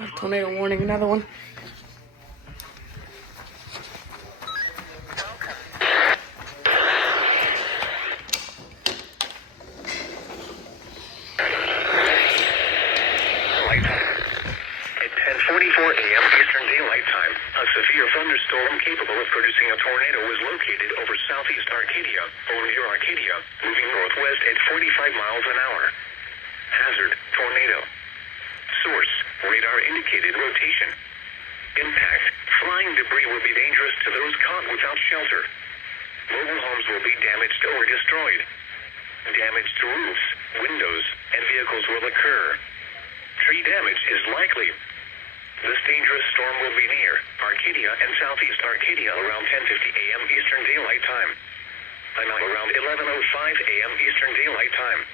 Got a tornado warning, another one. At 10:44 a.m. Eastern Daylight Time, a severe thunderstorm capable of producing a tornado was located over southeast Arcadia, or near Arcadia, moving northwest at 45 miles an hour. Hazard, tornado. Source, radar indicated rotation. Impact, flying debris will be dangerous to those caught without shelter. Mobile homes will be damaged or destroyed. Damage to roofs, windows, and vehicles will occur. Tree damage is likely. This dangerous storm will be near Arcadia and southeast Arcadia around 10:50 a.m. Eastern Daylight Time. And around 11:05 a.m. Eastern Daylight Time.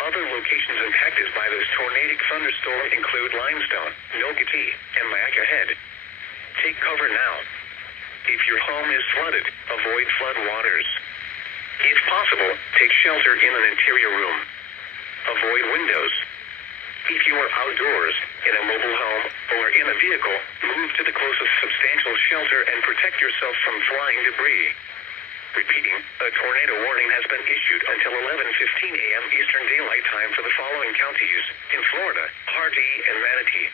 Other locations impacted by this tornadic thunderstorm include Limestone, Nocatee, and Mayaca Head. Take cover now. If your home is flooded, avoid flood waters. If possible, take shelter in an interior room. Avoid windows. If you are outdoors, in a mobile home, or in a vehicle, move to the closest substantial shelter and protect yourself from flying debris. Repeating, a tornado warning has been issued until 11:15 a.m. Eastern Daylight Time for the following counties in Florida: Hardee and Manatee.